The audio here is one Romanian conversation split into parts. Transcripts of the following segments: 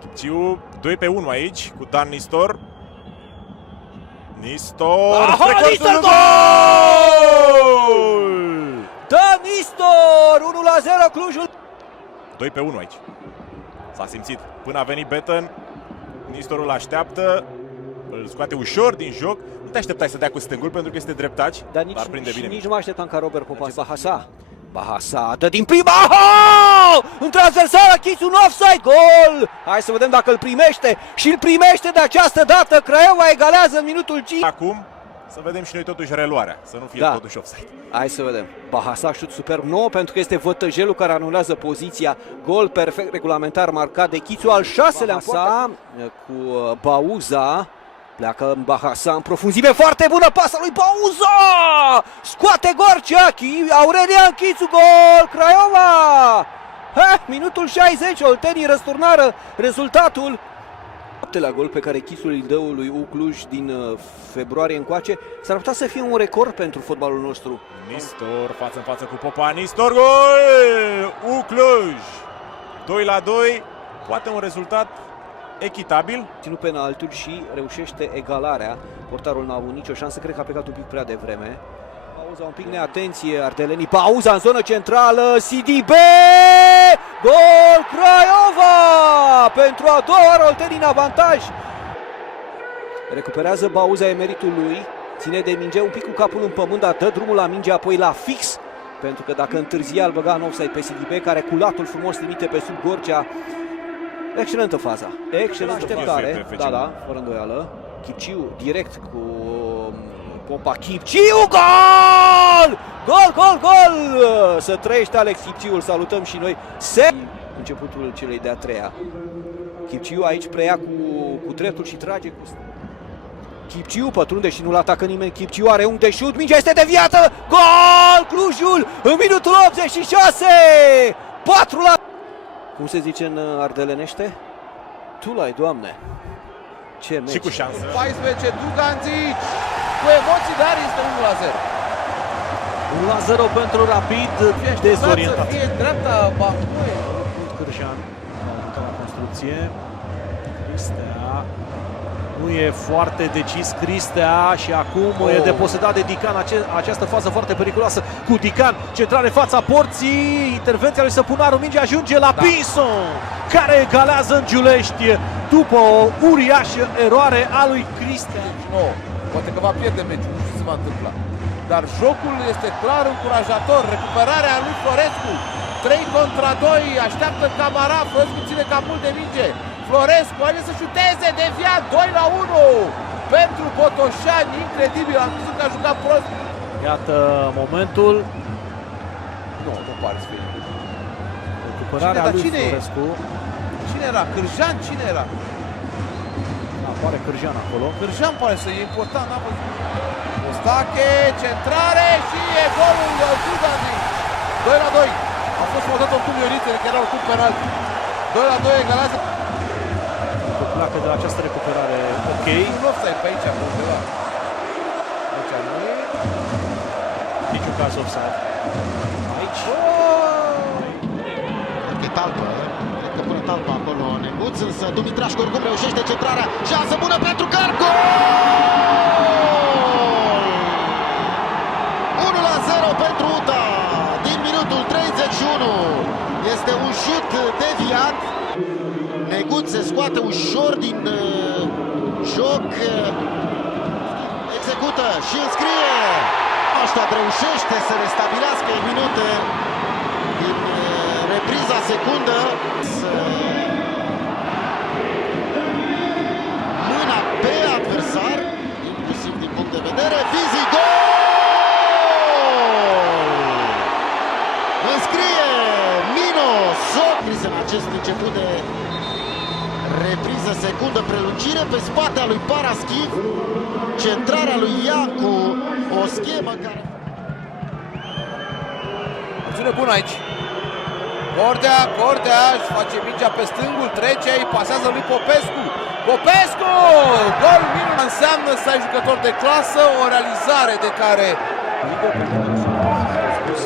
Chipciu, 2-1 aici, cu Dan Nistor. Nistor! Aha, Nistor, gol! Dan Nistor! 1-0 Clujul! 2-1 aici. S-a simțit. Până a venit Betten, Nistorul îl așteaptă, îl scoate ușor din joc. Nu te așteptai să dea cu stângul pentru că este dreptaci, dar prinde bine. Nici nu mă așteptam ca Robert Popa. Bahasa. Bahasa dă din prima. Aha! Între adversara Chițu, un offside. Gol! Hai să vedem dacă îl primește. Și îl primește de această dată. Craiova egalează în minutul 5. Acum să vedem și noi totuși reluarea, să nu fie totuși offside. Hai să vedem. Bahasa, șut superb nou pentru că este Vătăjelul care anulează poziția. Gol perfect regulamentar marcat de Chițu, al 6-lea Bahasa cu Bauza. Pleacă Bahasa în profunzime, foarte bună pasă lui Bauza! Scoate Gorcea, Aurelian Chițu, gol! Craiova! Minutul 60, Oltenii răsturnară rezultatul. La gol pe care Chițul îl dă lui Cluj din februarie încoace, s-ar putea să fie un record pentru fotbalul nostru. Nistor, față în față cu Popa, Nistor, gol! Cluj! 2-2, poate un rezultat echitabil. Ținut penaltul și reușește egalarea. Portarul n-a avut nicio șansă, cred că a plecat un pic prea devreme. Pauza, un pic neatenție, ardelenii. Pauza în zonă centrală, Sidibe! Gol Craiova! Pentru a doua oară Oltenii în avantaj. Recuperează Bauza, e meritul lui. Ține de minge un pic cu capul în pământ, dar dă drumul la minge apoi la fix. Pentru că dacă întârzia, îl băga în offside pe Sidibe, care cu latul frumos trimite pe sub Gorcea. Excelentă faza, excelentă așteptare, da, fără îndoială. Chipciu direct cu Popa, Chipciu, gol! Gol! Să trăiește Alex Chipciu, îl salutăm și noi. Începutul celei de-a treia. Chipciu aici preia cu dreptul și trage cu... Chipciu pătrunde și nu-l atacă nimeni. Chipciu are un de șut, mingea este deviată. Gol! Clujul în minutul 86! 4-. Cum se zice în ardelenește? Tulai, Doamne! Ce meci! Și cu șansă. 14, Dugandzic! Cu emoții, dar este 1-0 pentru Rapid, dezorientat. Să fie dreapta Bancue. Cârjan a la construcție. Cristea nu e foarte decis, Cristea, și acum e deposedat de Dican. Această fază foarte periculoasă cu Dican, centrare fața porții, intervenția lui Săpunaru, minge ajunge la Pinson, care egalează în Giulești după o uriașă eroare a lui Cristea. Poate că va pierde meciul, nu știu ce se va întâmpla. Dar jocul este clar încurajator, recuperarea lui Florescu, 3 contra 2, așteaptă Camara, Florescu ține cam mult de minge. Florescu are să șuteze, deviat, 2-1 pentru Botoșani, incredibil, am văzut că a jucat prost. Iată momentul. Nu pare să fie. Recuperarea lui Florescu. Cine era? Cârjan? Cine era? Apare Cârjan acolo. Cârjan pare să e important, n-am văzut. Ostache, centrare și e golul de Dugandzic. 2-2. A fost votat oricum Iorițe, că era oricum penalti. 2-2 egalează. Pleacă de la această recuperare, ok. Un offside pe aici, undeva. Aici nu e. Niciun caz offside. Aici. Cred că e talpă. Cred că pune talpă acolo Neguț, însă Dumitrașcu oricum reușește centrarea. Șansă bună pentru Căr. Gol! 1-0 pentru UTA din minutul 31. Este un șut deviat. Neguț se scoate ușor din joc, execută și înscrie. Maștoat reușește să restabilească în minute din repriza secundă. Mâna pe adversar, inclusiv din punct de vedere fizic. Gol! Înscrie Mino Socris în acest început de repriză secundă, prelungire pe spatea lui Paraschiv, centrarea lui Iancu, o schemă care... Acțiune bună aici. Cordea își face mingea pe stângul, trece, îi pasează lui Popescu. Popescu! Gol minunat! Înseamnă să ai jucător de clasă, o realizare de care...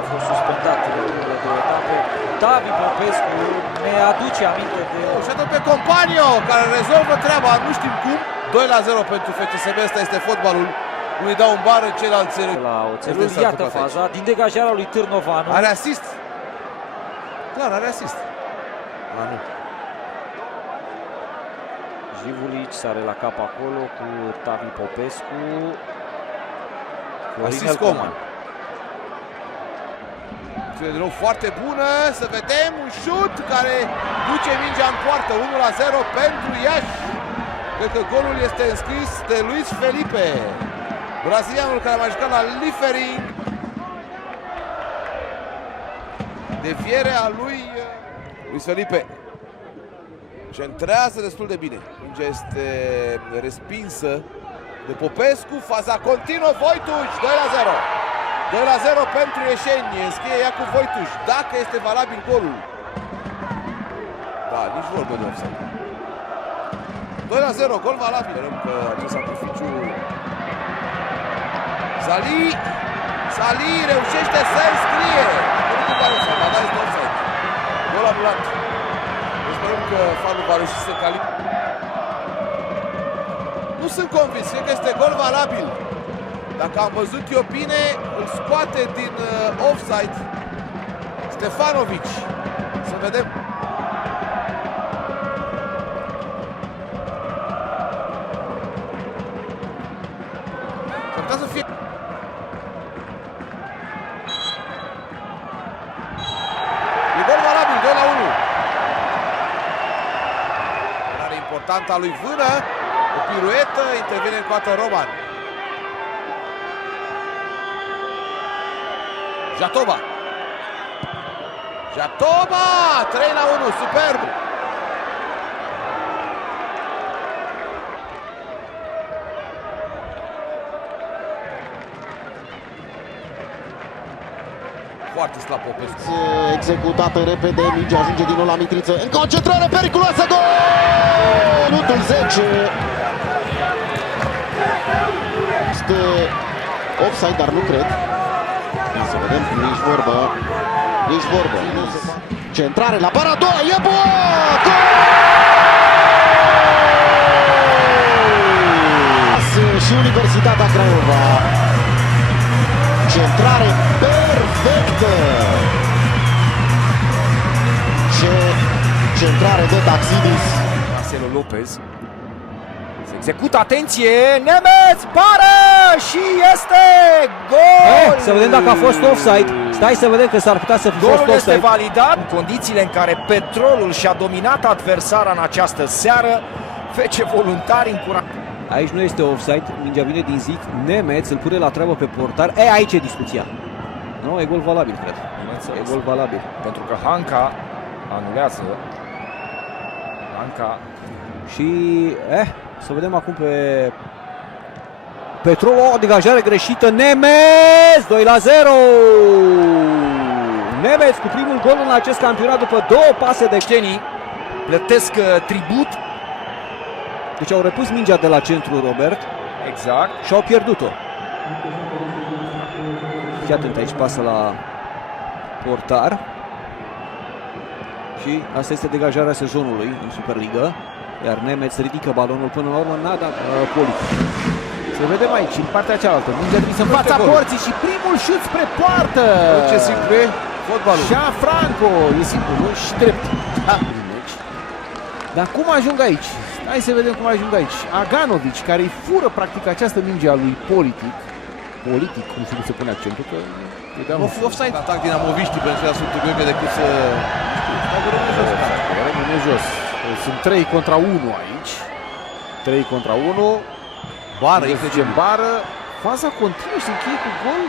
A fost suspendat în ultimele 2 etape. Tavi Popescu ne aduce aminte de... Și atât pe Companio, care rezolvă treaba, nu știm cum. 2-0 pentru FCSB, ăsta este fotbalul. Unii dau în bară, ceilalți... La oțelul, iată faza, din degajarea lui Târnovanu. Are asist. Clar, are asist. Nu. Jivulici sare la cap acolo cu Tavi Popescu. Asist Coman. De nou foarte bună, să vedem un șut care duce mingea în poartă, 1-0 pentru Iași. Cred că golul este înscris de Luis Felipe, brazilianul care a mai jucat la Liefering. Devierea lui Luis Felipe. Centrează destul de bine. Mingea este respinsă de Popescu, faza continuă, Voituș, 2-0. 2-0 pentru ieșeni, înscrie ea cu Voituș, dacă este valabil golul. Da, nici vorbă de offside. 2-0, gol valabil. Sperăm că acest sacrificiu... Sali reușește să înscrie. Da, este offside. Gol anulat. Sperăm că fanul va reuși să calibre. Nu sunt convins, cred că este gol valabil. Dacă am văzut eu bine, îl scoate din offside Stefanovic. Să vedem. S-ar putea să fie... E gol valabil, 2-1. Are importantă a lui Vână. O piruetă, intervine în coată Roman. Jatoba. Jatoba! 3-1, superb! Foarte slab Popescu. Executată repede, mingea ajunge din nou la Mitriță. În concentrare periculoasă, gol! Minutul 10. Este offside, dar nu cred. Să vedem, nici vorbă. Nici vorbă. Centrare la bara a doua, e bun! Gol! Și Universitatea Craiova. Centrare perfectă. Ce centrare de Taxidis. Marcelo Lopez. Se execută, atenție, Nemeț, bară și este gol! Să vedem dacă a fost offside. Stai să vedem că s-ar putea să fi fost Golul este offside. validat în condițiile în care Petrolul și-a dominat adversara în această seară. FC Voluntari încurajat. Aici nu este offside, mingea vine din zic, Nemeț îl pune la treabă pe portar. Aici e discuția. Nu, e gol valabil, cred. E gol valabil. Pentru că Hanca anulează. Hanca. Și, să vedem acum pe Petrol, o degajare greșită, Nemeț, 2-0! Nemeț cu primul gol în acest campionat după două pase de Ștenii plătesc tribut. Deci au repus mingea de la centru, Robert. Exact. Și au pierdut-o. Fii atent, aici pasă la portar. Și asta este degajarea sezonului în Superliga. Iar Nemeț ridică balonul până la urmă, nada, Poli. Să vedem aici, în partea cealaltă. Mingea trimisă în fața porții și primul șut spre poartă. Ce simplu e fotbalul. Gianfranco, e simplu, nu? Și drept. Da. Dar cum ajung aici? Hai să vedem cum ajung aici. Aganovic, care îi fură practic această minge a lui Politic. Politic, cum se pune accentul, că... Nu fi offside. Atac dinamoviști pentru că sunt Gheorghe decât să... Rămâne jos. Sunt 3 contra 1 aici. 3 contra 1. Bară, inclusiv bară. Faza continuă și se încheie cu gol.